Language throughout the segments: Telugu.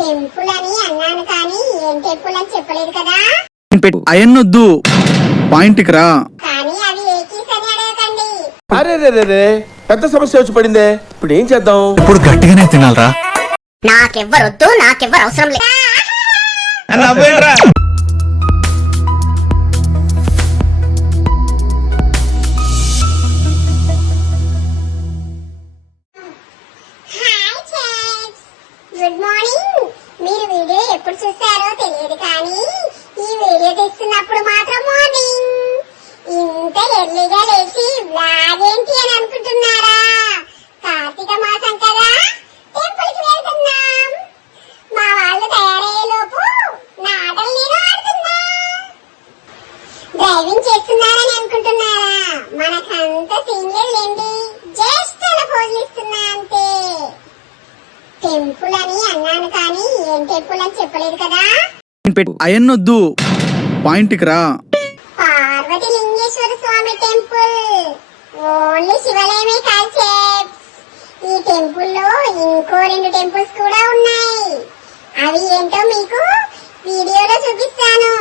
టెంపుల్ అని అన్నాను కానీ ఏం టెంపుల్ అని చెప్పలేదు కదా. అయన్నొద్దు, పాయింట్కి రా. కానీ అవి ఏ కీస్ అని అడగకండి. అరే రే రే పెద్ద సమస్య వచ్చి పడిందే, ఇప్పుడు ఏం చేద్దాం? ఇప్పుడు గట్టిగానే తినాలరా. నాకెవ్వరొద్దు, నాకెవ్వరు అవసరం లేదు. Good morning. మీరు వీడియో ఎప్పుడు చూస్తారో తెలియదు కానీ ఈ వీడియో తీస్తున్నప్పుడు మాత్రం మార్నింగ్. ఇంత ఎర్లీగా లేచి వ్లాగ్ ఏంటి అని అనుకుంటున్నారా? కార్తీక మాసం కదా, టెంపుల్ కి వెళ్తున్నాం. మా వాళ్ళు తయారయ్యే లోపు నా ఆటలు నేను ఆడుతున్నా. డ్రైవింగ్ చేస్తున్నారని అనుకుంటున్నారా? మనకంత సీనియర్ లేండి, జస్ట్ అలా పోజులు ఇస్తున్నా అంతే. టెంపుల్ అని అన్నాను కానీ ఏం టెంపుల్ అని చెప్పలేదు కదా. అయన్నొద్దు, పాయింట్కి రా. పార్వతి లింగేశ్వర స్వామి టెంపుల్. ఓన్లీ శివాలయమే కాదు చెప్స్, ఈ టెంపుల్ లో ఇంకో 2 టెంపుల్స్ కూడా ఉన్నాయి. అవి ఏంటో మీకు వీడియోలో చూపిస్తాను.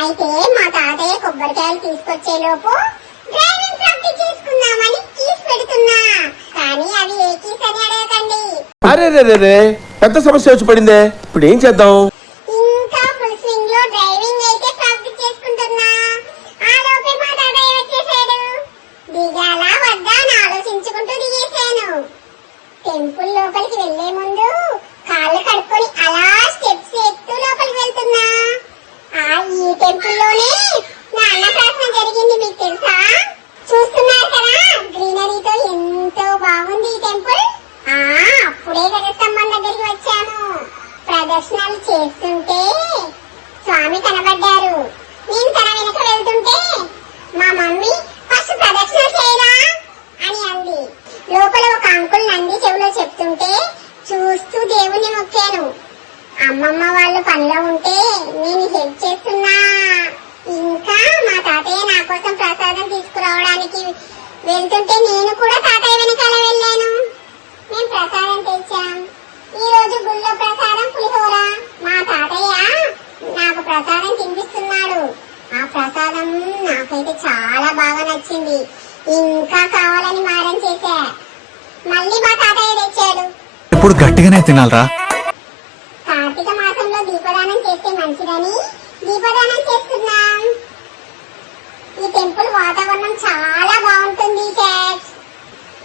అయితే మా తాతయ్య కొబ్బరికాయలు తీసుకొచ్చే లోపు డ్రైవింగ్ ప్రాక్టీస్ చేసుకుందామని కీస్ పెడుతున్నా. కానీ అవి ఏ కీస్ అని అడగకండి. అరే రే రే పెద్ద సమస్య వచ్చి పడిందే, ఇప్పుడు ఏం చేద్దాం? ఇంకా ఫుల్ స్వింగ్ లో డ్రైవింగ్ అయితే ప్రాక్టీస్ చేసుకుంటున్నా. ఆ లోపే మా తాతయ్య వచ్చేసాడు. దిగాలా వద్దా అని ఆలోచించుకుంటూ దిగేశాను. టెంపుల్ లోపలికి వెళ్లే ముందు కాళ్ళు కడుక్కొని అలా స్టెప్స్ ఎక్కుతూ లోపలికి వెళ్తున్నా. ఈ టెంపుల్ లోనే నా అన్నప్రాసన జరిగింది, మీకు తెలుసా? చూస్తున్నారు కదా, గ్రీనరీతో ఎంతో బాగుంది ఈ టెంపుల్. అప్పుడే గజస్తంభం దగ్గరికి వచ్చాము. ప్రదర్శనలు చేస్తుంటే స్వామి కనబడ్డారు. నేను తన వెనక వెళ్తుంటే మా మమ్మీ ఫస్ట్ ప్రదర్శన చేయరా అని అంది. లోపల ఒక అంకుల్ నంది చెవిలో చెప్తుంటే చూస్తూ దేవుణ్ణి మొక్కాను. అమ్మమ్మ వాళ్ళు పనిలో ఉంటే నేను హెల్ప్ చేస్తున్నా. ఇంకా మా తాతయ్య నా కోసం ప్రసాదం తీసుకురావడానికి వెళ్తుంటే నేను కూడా తాతయ్య వెనకాల వెళ్ళాను. మేము ప్రసాదం తెచ్చాం. ఈ రోజు గుళ్ళో ప్రసాదం పులిహోర. మా తాతయ్య నాకు ప్రసాదం తినిపిస్తున్నాడు. ఆ ప్రసాదం నాకైతే చాలా బాగా నచ్చింది. ఇంకా కావాలని మారం చేశా. మళ్ళీ మా తాతయ్య తెచ్చాడు. ఇప్పుడు గట్టిగానే తినాలరా. కార్తీక మాసంలో దీపదానం చేస్తే మంచిదని దీపదానం చేస్తున్నాం. ఈ టెంపుల్ వాతావరణం చాలా బాగుంటుంది.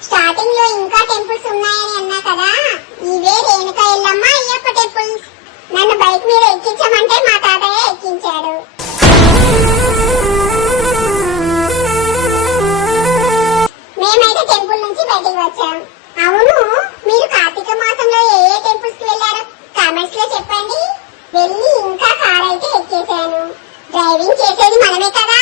స్టార్టింగ్ లో ఇంకా టెంపుల్స్ ఉన్నాయని అన్నా కదా, ఇవే రేణుకా ఎల్లమ్మ అయ్యప్ప టెంపుల్స్. నన్ను బైక్ మీద ఎక్కించమంటే మా తాతయ్య ఎక్కించాడు. మేమైతే టెంపుల్ నుంచి బయటికి వచ్చాం. అవును, మీరు కార్తీక మాసంలో ఏ టెంపుల్స్ కి వెళ్ళారో కామెంట్స్ లో చెప్పండి. వెళ్ళి ఇంకా కార్ అయితే ఎక్కేసాను. డ్రైవింగ్ చేసేది మనమే కదా.